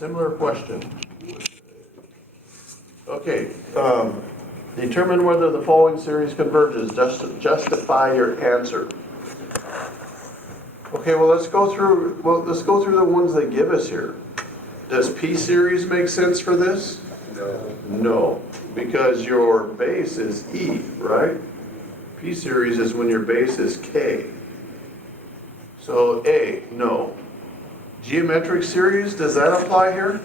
Similar question. Okay, determine whether the following series converges. Justify your answer. Okay, well let's go through the ones they give us here. Does P series make sense for this? No. No, because your base is E, right? P series is when your base is K. So A, no. Geometric series, does that apply here?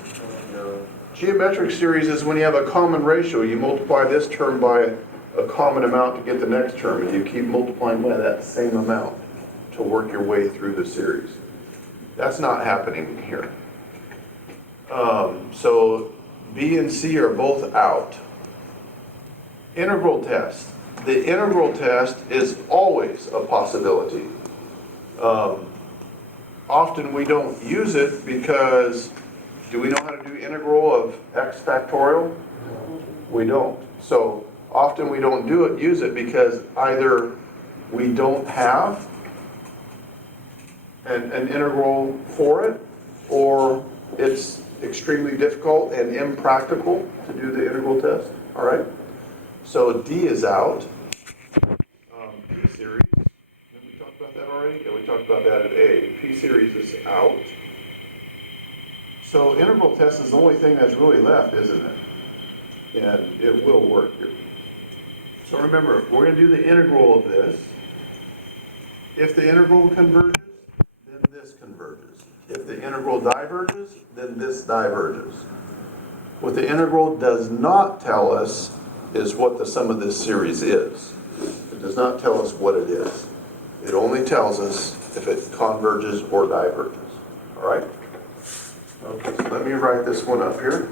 No. Geometric series is when you have a common ratio. You multiply this term by a common amount to get the next term, and you keep multiplying by that same amount to work your way through the series. That's not happening here. So B and C are both out. Integral test. The integral test is always a possibility. Often we don't use it because, do we know how to do integral of x factorial? We don't. So often we don't use it because either we don't have an integral for it, or it's extremely difficult and impractical to do the integral test. All right? So D is out. P series. Did we talk about that already? Yeah, we talked about that at A. P series is out. So integral test is the only thing that's really left, isn't it? And it will work here. So remember, if we're going to do the integral of this, if the integral converges, then this converges. If the integral diverges, then this diverges. What the integral does not tell us is what the sum of this series is. It does not tell us what it is. It only tells us if it converges or diverges. All right? Okay, so let me write this one up here.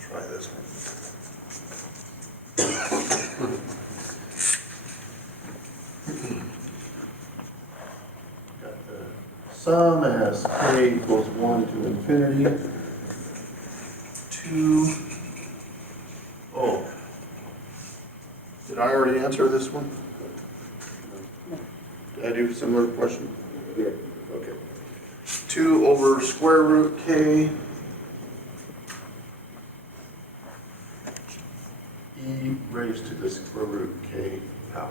Try this one. Got the sum as k equals 1 to infinity. 2. Oh. Did I already answer this one? Did I do a similar question? Yeah. Okay. 2 over square root k e raised to the square root k power.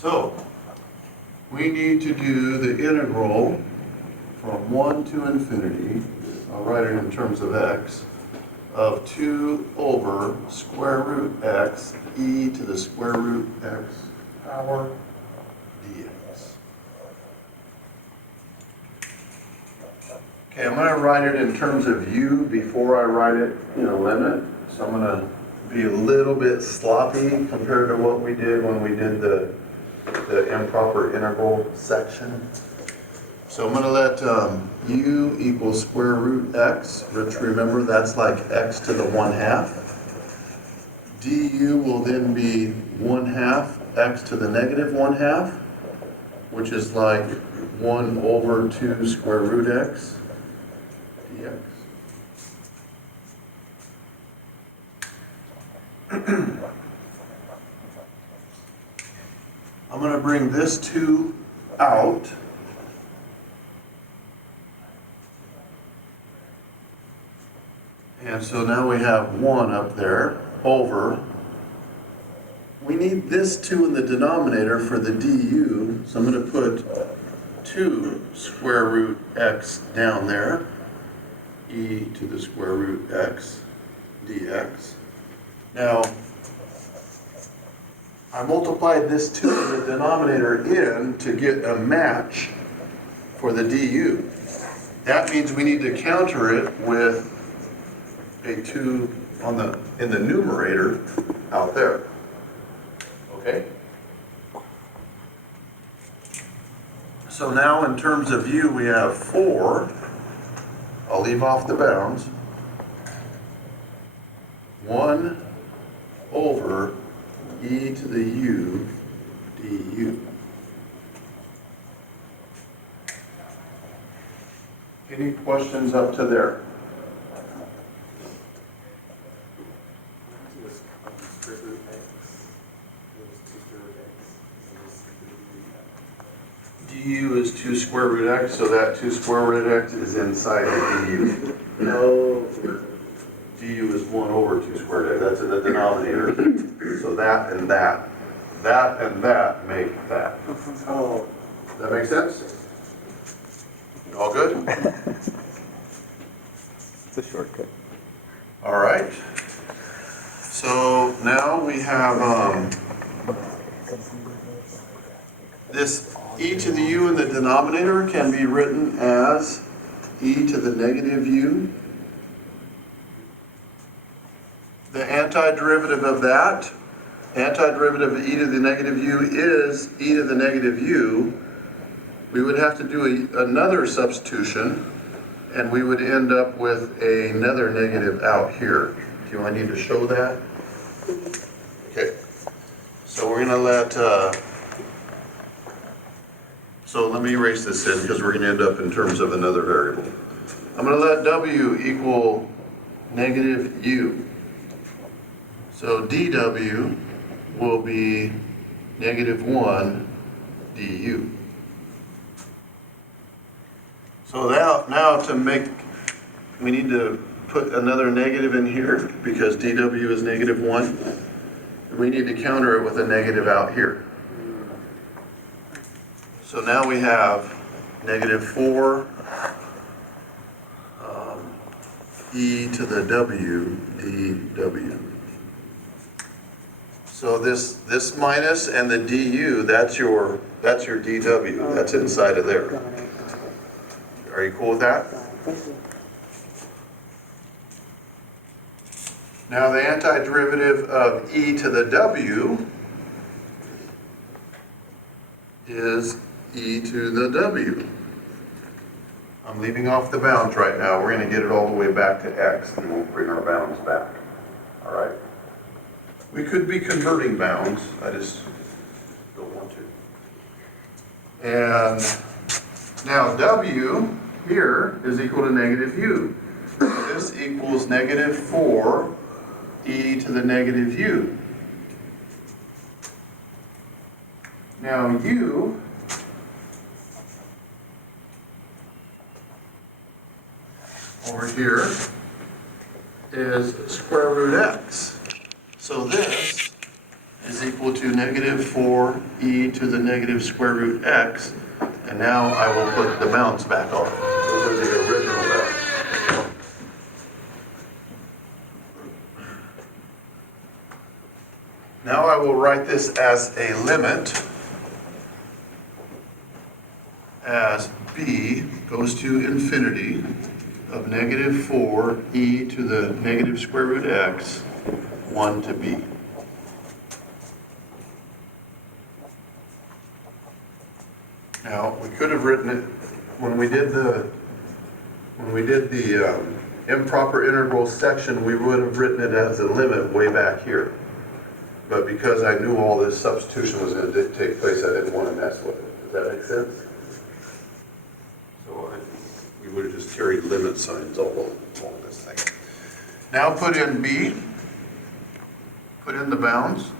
So, we need to do the integral from 1 to infinity, I'll write it in terms of x, of 2 over square root x e to the square root x power dx. Okay, I'm going to write it in terms of u before I write it in a limit. So I'm going to be a little bit sloppy compared to what we did when we did the improper integral section. So I'm going to let u equal square root x, which remember that's like x to the 1/2. Du will then be 1/2 x to the negative 1/2, which is like 1 over 2 square root x dx. I'm going to bring this 2 out. And so now we have 1 up there over. We need this 2 in the denominator for the du, so I'm going to put 2 square root x down there, e to the square root x dx. Now, I multiplied this 2 in the denominator in to get a match for the du. That means we need to counter it with a 2 in the numerator out there. Okay? So now in terms of u, we have 4. I'll leave off the bounds. 1 over e to the u du. Any questions up to there? Du is 2 square root x, so that 2 square root x is inside of du. No. Du is 1 over 2 square root x. That's in the denominator. So that and that. That and that make that. Oh. Does that make sense? All good? It's a shortcut. All right. So now we have this e to the u in the denominator can be written as e to the negative u. The antiderivative of that, antiderivative of e to the negative u is e to the negative u. We would have to do another substitution, and we would end up with another negative out here. Do I need to show that? Okay. So we're going to let, so let me erase this in because we're going to end up in terms of another variable. I'm going to let w equal negative u. So dw will be negative 1 du. So now to make, we need to put another negative in here because dw is negative 1. We need to counter it with a negative out here. So now we have negative 4 e to the w dw. So this minus and the du, that's your dw. That's inside of there. Are you cool with that? Now the antiderivative of e to the w is e to the w. I'm leaving off the bounds right now. We're going to get it all the way back to x, and we'll bring our bounds back. All right? We could be converting bounds. I just don't want to. And now w here is equal to negative u. So this equals negative 4 e to the negative u. Now u over here is square root x. So this is equal to negative 4 e to the negative square root x. And now I will put the bounds back on. Those are the original bounds. Now I will write this as a limit as b goes to infinity of negative 4 e to the negative square root x, 1 to b. Now, we could have written it, when we did the improper integral section, we would have written it as a limit way back here. But because I knew all this substitution was going to take place, I didn't want to mess with it. Does that make sense? So we would have just carried limit signs all along this thing. Now put in b, put in the bounds.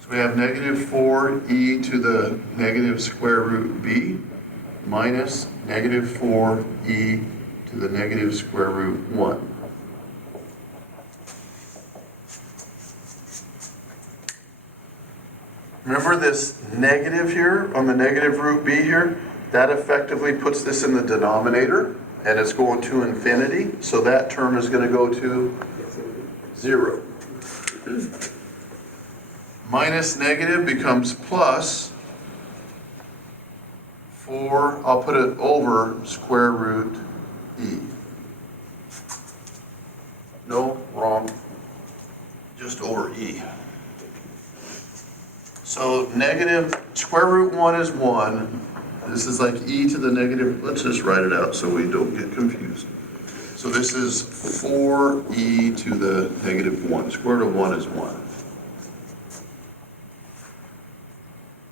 So we have negative 4 e to the negative square root b minus negative 4 e to the negative square root 1. Remember this negative here on the negative root b here? That effectively puts this in the denominator, and it's going to infinity, so that term is going to go to 0. Minus negative becomes plus 4, I'll put it over square root e. No, wrong. Just over e. So negative, square root 1 is 1. This is like e to the negative, let's just write it out so we don't get confused. So this is 4e to the negative 1. Square root of 1 is 1.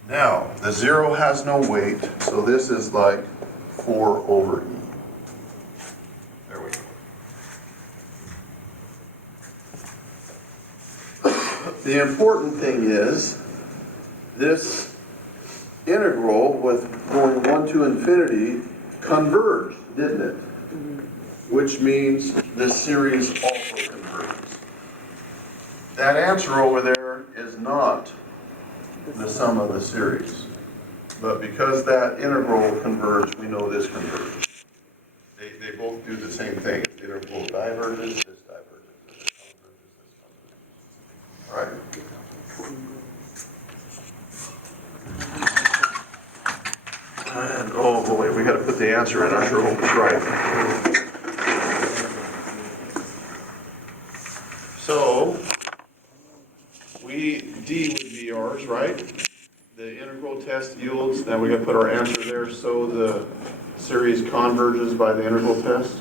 Now, the 0 has no weight, so this is like 4 over e. There we go. The important thing is, this integral with going 1 to infinity converged, didn't it? Which means this series also converges. That answer over there is not the sum of the series. But because that integral converged, we know this converges. They both do the same thing. If the integral diverges, this diverges. If it converges, this converges. All right? And, oh boy, we got to put the answer in. I sure hope it's right. So, D would be ours, right? The integral test yields, now we got to put our answer there, so the series converges by the integral test.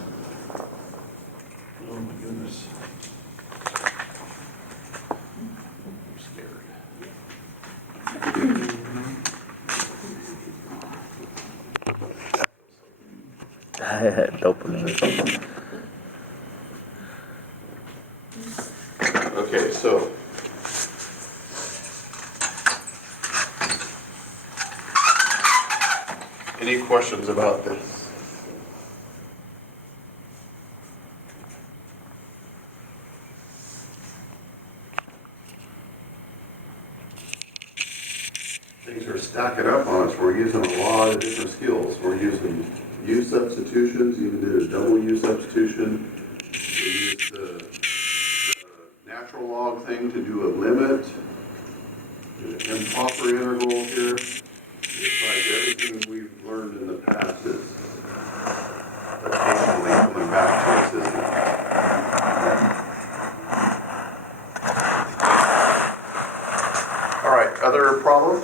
Oh my goodness. I'm scared. Dopamine. Okay, so. Any questions about this? Things are stacking up on us. We're using a lot of different skills. We're using U substitutions, even did a double U substitution. We used the natural log thing to do a limit. There's an improper integral here. It's like everything we've learned in the past is occasionally coming back to us, isn't it? All right, other problems?